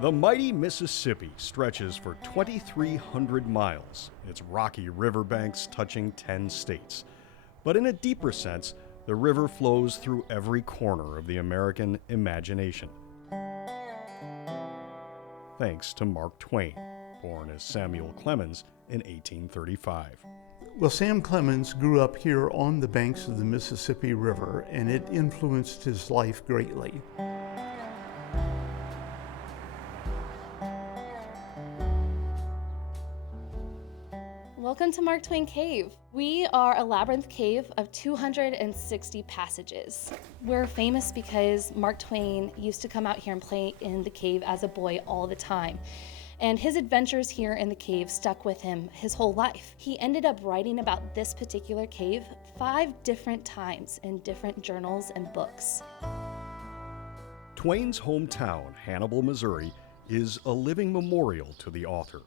The mighty Mississippi stretches for 2,300 miles, its rocky riverbanks touching 10 states. But in a deeper sense, the river flows through every corner of the American imagination. Thanks to Mark Twain, born as Samuel Clemens in 1835. Well, Sam Clemens grew up here on the banks of the Mississippi River, and it influenced his life greatly. Welcome to Mark Twain Cave. We are a labyrinth cave of 260 passages. We're famous because Mark Twain used to come out here and play in the cave as a boy all the time. And his adventures here in the cave stuck with him his whole life. He ended up writing about this particular cave 5 different times in different journals and books. Twain's hometown, Hannibal, Missouri, is a living memorial to the author.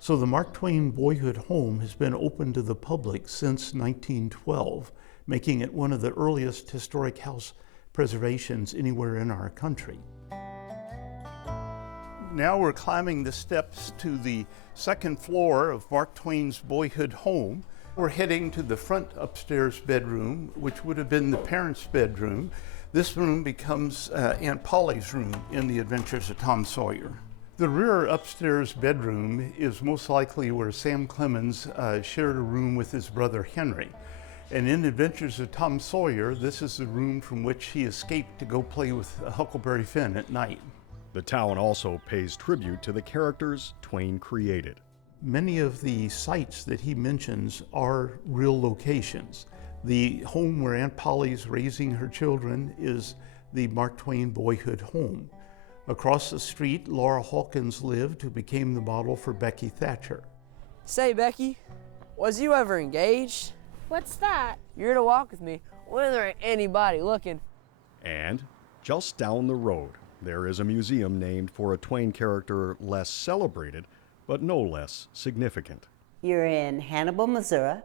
So the Mark Twain boyhood home has been open to the public since 1912, making it one of the earliest historic house preservations anywhere in our country. Now we're climbing the steps to the second floor of Mark Twain's boyhood home. We're heading to the front upstairs bedroom, which would have been the parents' bedroom. This room becomes Aunt Polly's room in The Adventures of Tom Sawyer. The rear upstairs bedroom is most likely where Sam Clemens shared a room with his brother Henry. And in Adventures of Tom Sawyer, this is the room from which he escaped to go play with Huckleberry Finn at night. The town also pays tribute to the characters Twain created. Many of the sites that he mentions are real locations. The home where Aunt Polly's raising her children is the Mark Twain boyhood home. Across the street, Laura Hawkins lived, who became the model for Becky Thatcher. Say, Becky, was you ever engaged? What's that? You're to walk with me when there ain't anybody looking. And just down the road, there is a museum named for a Twain character less celebrated, but no less significant. You're in Hannibal, Missouri,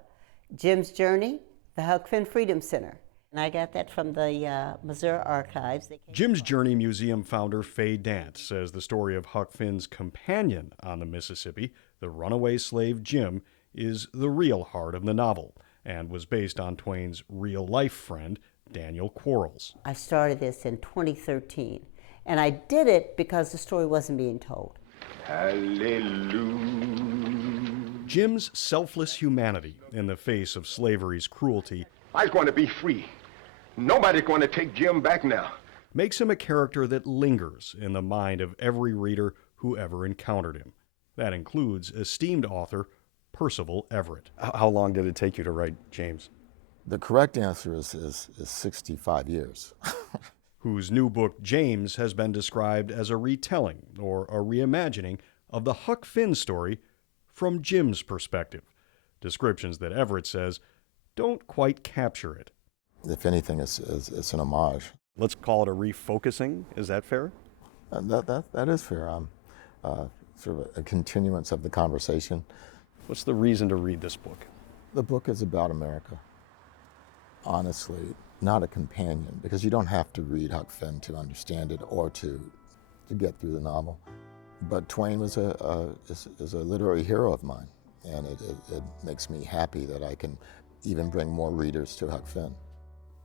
Jim's Journey, the Huck Finn Freedom Center. And I got that from the Missouri Archives. Jim's Journey Museum founder Faye Dant says the story of Huck Finn's companion on the Mississippi, the runaway slave Jim, is the real heart of the novel and was based on Twain's real-life friend, Daniel Quarles. I started this in 2013, and I did it because the story wasn't being told. Hallelujah. Jim's selfless humanity in the face of slavery's cruelty I'm going to be free. Nobody's going to take Jim back now. Makes him a character that lingers in the mind of every reader who ever encountered him. That includes esteemed author Percival Everett. How long did it take you to write James? The correct answer is 65 years. Whose new book, James, has been described as a retelling or a reimagining of the Huck Finn story from Jim's perspective. Descriptions that Everett says don't quite capture it. If anything, it's an homage. Let's call it a refocusing. Is that fair? That is fair. Sort of a continuance of the conversation. What's the reason to read this book? The book is about America. Honestly, not a companion, because you don't have to read Huck Finn to understand it or to get through the novel. But Twain is a literary hero of mine, and it makes me happy that I can even bring more readers to Huck Finn.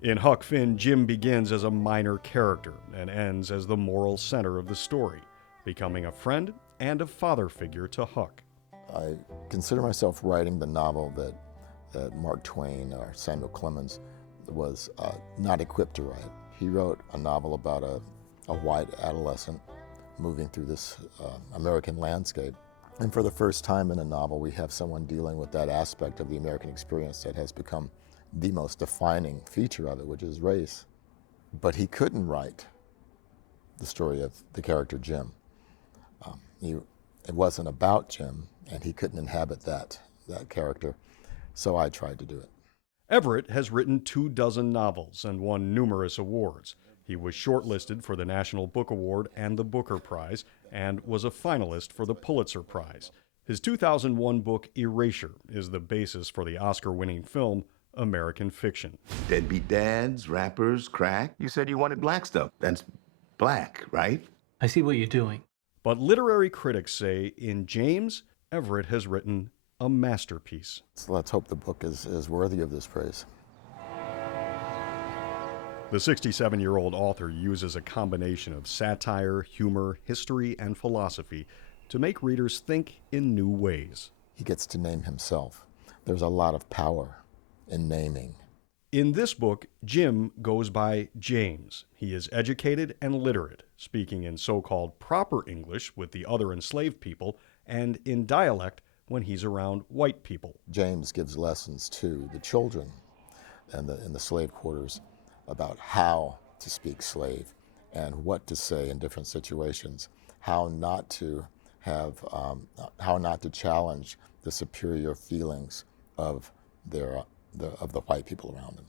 In Huck Finn, Jim begins as a minor character and ends as the moral center of the story, becoming a friend and a father figure to Huck. I consider myself writing the novel that Mark Twain or Samuel Clemens was not equipped to write. He wrote a novel about a white adolescent moving through this American landscape. And for the first time in a novel, we have someone dealing with that aspect of the American experience that has become the most defining feature of it, which is race. But he couldn't write the story of the character Jim. It wasn't about Jim, and he couldn't inhabit that character, so I tried to do it. Everett has written 24 novels and won numerous awards. He was shortlisted for the National Book Award and the Booker Prize, and was a finalist for the Pulitzer Prize. His 2001 book, Erasure, is the basis for the Oscar-winning film American Fiction. Deadbeat dads, rappers, crack. You said you wanted black stuff. That's black, right? I see what you're doing. But literary critics say in James, Everett has written a masterpiece. So let's hope the book is worthy of this praise. The 67-year-old author uses a combination of satire, humor, history, and philosophy to make readers think in new ways. He gets to name himself. There's a lot of power in naming. In this book, Jim goes by James. He is educated and literate, speaking in so-called proper English with the other enslaved people and in dialect when he's around white people. James gives lessons to the children in the slave quarters about how to speak slave and what to say in different situations, how not to challenge the superior feelings of the white people around him.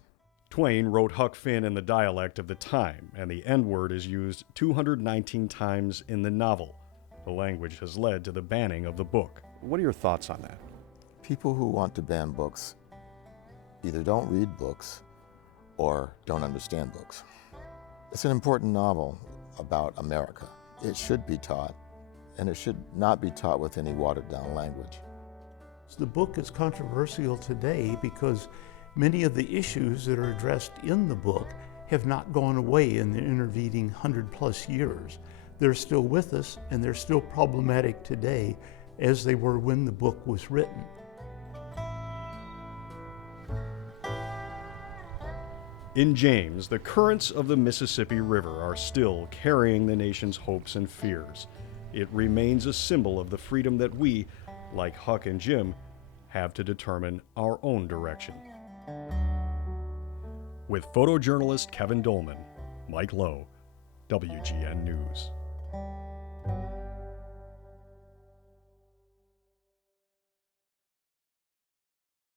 Twain wrote Huck Finn in the dialect of the time, and the N-word is used 219 times in the novel. The language has led to the banning of the book. What are your thoughts on that? People who want to ban books either don't read books or don't understand books. It's an important novel about America. It should be taught, and it should not be taught with any watered-down language. The book is controversial today because many of the issues that are addressed in the book have not gone away in the intervening 100+ years. They're still with us, and they're still problematic today as they were when the book was written. In James, the currents of the Mississippi River are still carrying the nation's hopes and fears. It remains a symbol of the freedom that we, like Huck and Jim, have to determine our own direction. With photojournalist Kevin Doellman, Mike Lowe, WGN News.